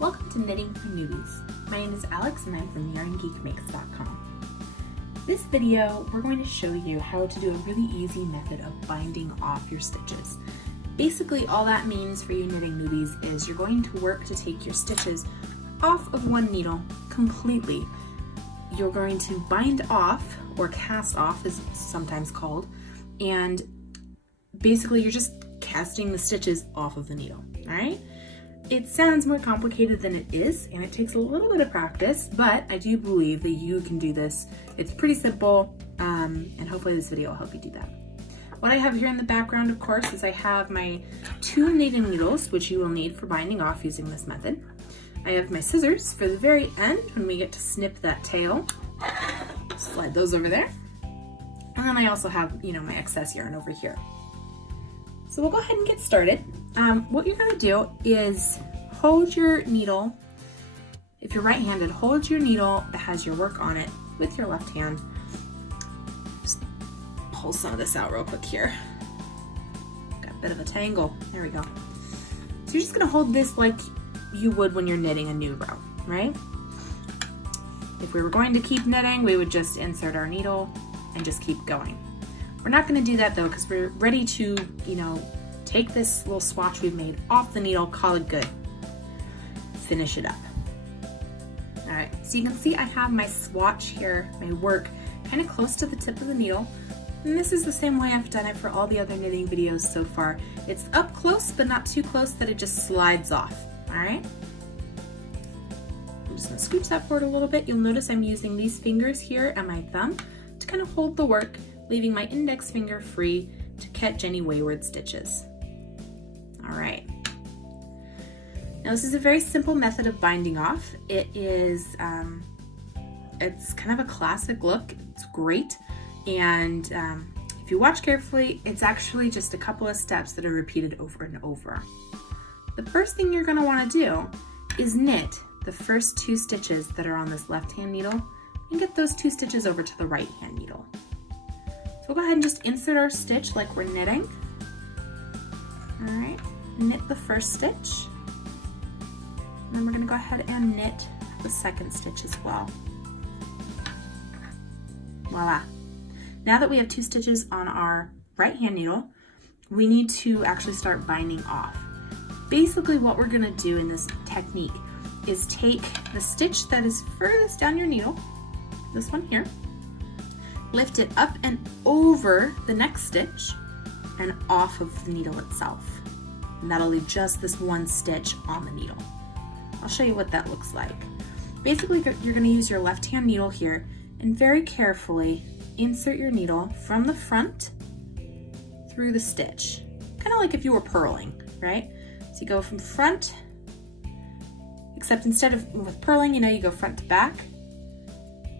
Welcome to Knitting for Newbies. My name is Alex and I'm from yarngeekmakes.com. This video, we're going to show you how to do a really easy method of binding off your stitches. Basically, all that means for you knitting newbies is you're going to work to take your stitches off of one needle completely. You're going to bind off, or cast off as it's sometimes called, and basically you're just casting the stitches off of the needle, all right? It sounds more complicated than it is, and it takes a little bit of practice, but I do believe that you can do this. It's pretty simple, and hopefully this video will help you do that. What I have here in the background, of course, is I have my 2 knitting needles, which you will need for binding off using this method. I have my scissors for the very end when we get to snip that tail. Slide those over there. And then I also have, my excess yarn over here. So we'll go ahead and get started. What you're going to do is hold your needle. If you're right-handed, hold your needle that has your work on it with your left hand. Just pull some of this out real quick here. Got a bit of a tangle. There we go. So you're just going to hold this like you would when you're knitting a new row, right? If we were going to keep knitting, we would just insert our needle and just keep going. We're not going to do that though, because we're ready to, take this little swatch we've made off the needle, call it good. Finish it up. All right, so you can see I have my swatch here, my work, kind of close to the tip of the needle. And this is the same way I've done it for all the other knitting videos so far. It's up close, but not too close that it just slides off, all right? I'm just gonna scooch that forward a little bit. You'll notice I'm using these fingers here and my thumb to kind of hold the work, leaving my index finger free to catch any wayward stitches. All right. Now this is a very simple method of binding off. It is, it's kind of a classic look. It's great. And if you watch carefully, it's actually just a couple of steps that are repeated over and over. The first thing you're gonna wanna do is knit the first 2 stitches that are on this left-hand needle and get those 2 stitches over to the right-hand needle. So we'll go ahead and just insert our stitch like we're knitting. All right, knit the first stitch. And then we're gonna go ahead and knit the second stitch as well. Voila. Now that we have 2 stitches on our right-hand needle, we need to actually start binding off. Basically what we're gonna do in this technique is take the stitch that is furthest down your needle, this one here, lift it up and over the next stitch and off of the needle itself. And that'll leave just this one stitch on the needle. I'll show you what that looks like. Basically, you're gonna use your left-hand needle here and very carefully insert your needle from the front through the stitch. Kind of like if you were purling, right? So you go from front, except instead of with purling, you go front to back.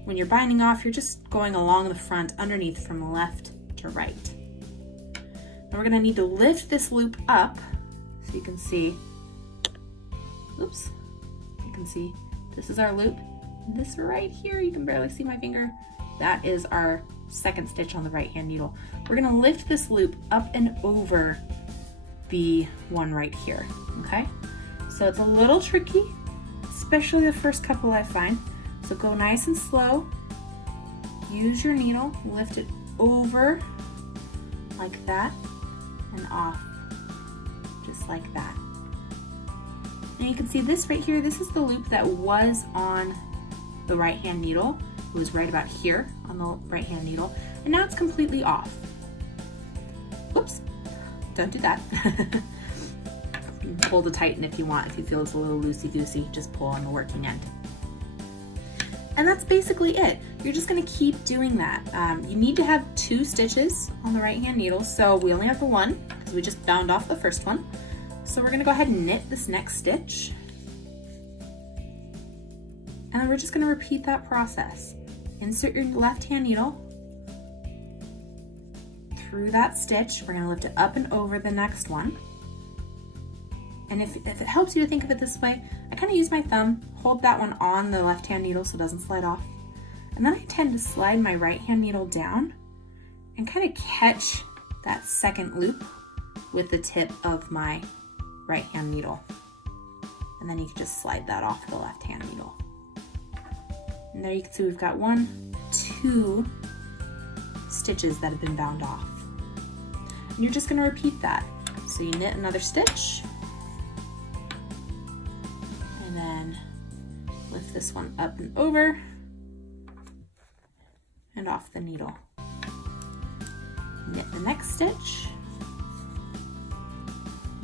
When you're binding off, you're just going along the front underneath from left to right. Now we're gonna need to lift this loop up so you can see, oops, you can see this is our loop. This right here, you can barely see my finger. That is our second stitch on the right-hand needle. We're gonna lift this loop up and over the one right here, okay? So it's a little tricky, especially the first couple I find. So go nice and slow, use your needle, lift it over like that and off, just like that. And you can see this right here, this is the loop that was on the right-hand needle. It was right about here on the right-hand needle, and now it's completely off. Oops, don't do that. You can pull to tighten if you want. If you feel it's a little loosey-goosey, just pull on the working end. And that's basically it. You're just gonna keep doing that. You need to have 2 stitches on the right-hand needle, so we only have the 1 because we just bound off the first one. So we're gonna go ahead and knit this next stitch. And then we're just gonna repeat that process. Insert your left-hand needle through that stitch. We're gonna lift it up and over the next one. And if it helps you to think of it this way, I kind of use my thumb, hold that one on the left-hand needle so it doesn't slide off. And then I tend to slide my right-hand needle down and kind of catch that second loop with the tip of my right-hand needle. and then you can just slide that off the left-hand needle. And there you can see we've got 2 stitches that have been bound off. And you're just going to repeat that. So you knit another stitch, and then lift this one up and over, and off the needle. Knit the next stitch,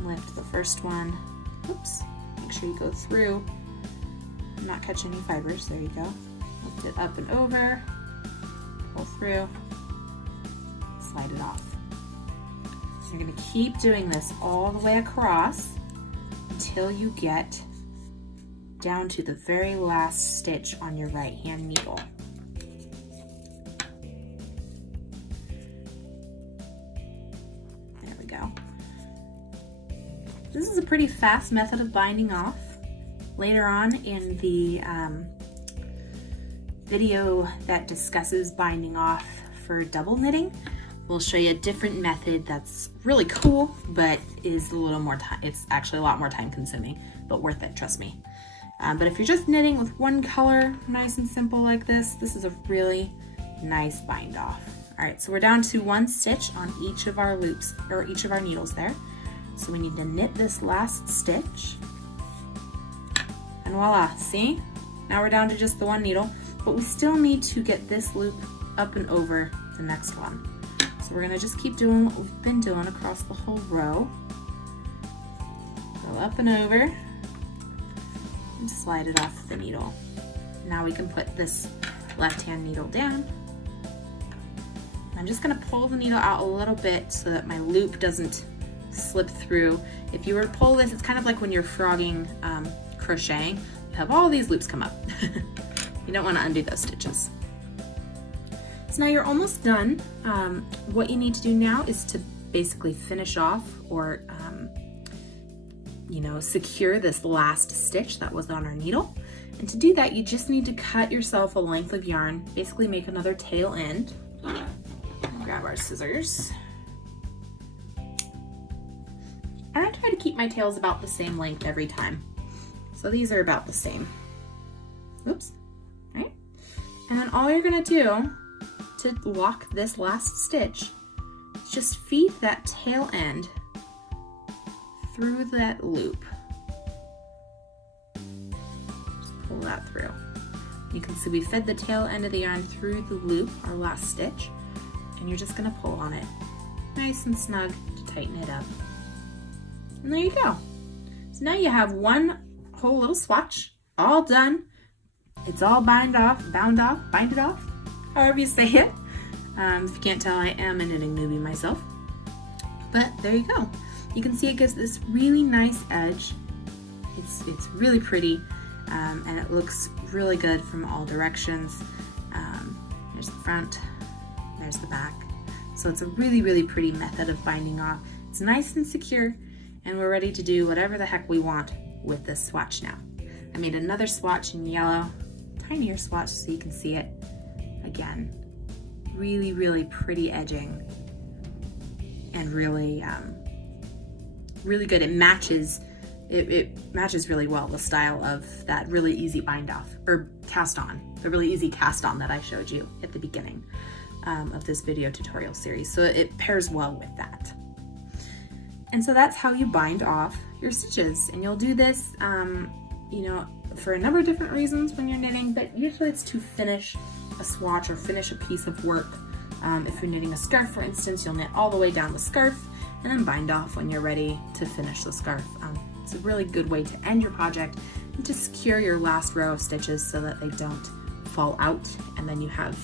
lift the first one, oops, make sure you go through, not catch any fibers, there you go. Lift it up and over, pull through, slide it off. So you're going to keep doing this all the way across until you get down to the very last stitch on your right hand needle. There we go. This is a pretty fast method of binding off. Later on in the video that discusses binding off for double knitting, we'll show you a different method that's really cool, but is a little more time. It's actually a lot more time consuming, but worth it, trust me. But if you're just knitting with one color, nice and simple like this, this is a really nice bind off. All right, so we're down to 1 stitch on each of our loops, or each of our needles there. So we need to knit this last stitch, and voila, see? Now we're down to just the 1 needle, but we still need to get this loop up and over the next one. So we're gonna just keep doing what we've been doing across the whole row. Go up and over, and slide it off the needle. Now we can put this left-hand needle down. I'm just gonna pull the needle out a little bit so that my loop doesn't slip through. If you were to pull this, it's kind of like when you're frogging crocheting, you have all these loops come up. You don't want to undo those stitches. So now you're almost done. What you need to do now is to basically finish off or you know, secure this last stitch that was on our needle. And to do that, you just need to cut yourself a length of yarn, basically make another tail end. Grab our scissors. I try to keep my tails about the same length every time. So these are about the same. Oops, right? And then all you're gonna do to lock this last stitch is just feed that tail end through that loop. Just pull that through. You can see we fed the tail end of the yarn through the loop, our last stitch, and you're just gonna pull on it nice and snug to tighten it up. And there you go. So now you have one whole little swatch, all done. It's all bound off, binded off, however you say it. If you can't tell, I am a knitting newbie myself. But there you go. You can see it gives this really nice edge. It's really pretty, and it looks really good from all directions. There's the front, there's the back. So it's a really, really pretty method of binding off. It's nice and secure, and we're ready to do whatever the heck we want with this swatch now. I made another swatch in yellow, tinier swatch so you can see it. Again, really, really pretty edging, and really, really good. It matches really well the style of that really easy bind off, or cast on, the really easy cast on that I showed you at the beginning of this video tutorial series. So it pairs well with that. And so that's how you bind off your stitches. And you'll do this, you know, for a number of different reasons when you're knitting, but usually it's to finish a swatch or finish a piece of work. If you're knitting a scarf, for instance, you'll knit all the way down the scarf and then bind off when you're ready to finish the scarf. It's a really good way to end your project and to secure your last row of stitches so that they don't fall out and then you have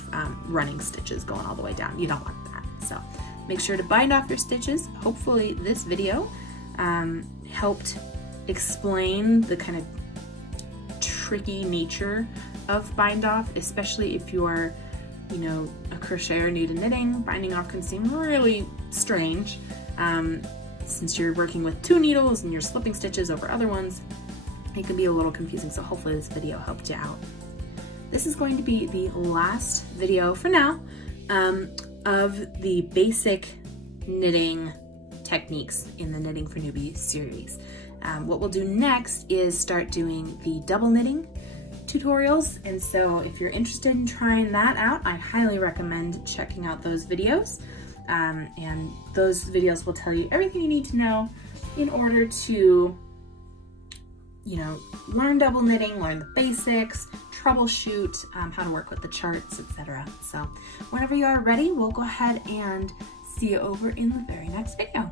running stitches going all the way down. You don't want that. So make sure to bind off your stitches. Hopefully this video helped explain the kind of tricky nature of bind off, especially if you're, you know, a crocheter new to knitting. Binding off can seem really strange since you're working with 2 needles and you're slipping stitches over other ones. It can be a little confusing, so hopefully this video helped you out. This is going to be the last video for now of the basic knitting techniques in the Knitting for Newbies series. What we'll do next is start doing the double knitting tutorials. And so if you're interested in trying that out, I highly recommend checking out those videos. And those videos will tell you everything you need to know in order to, learn double knitting, learn the basics, troubleshoot, how to work with the charts, etc. So whenever you are ready, we'll go ahead and see you over in the very next video.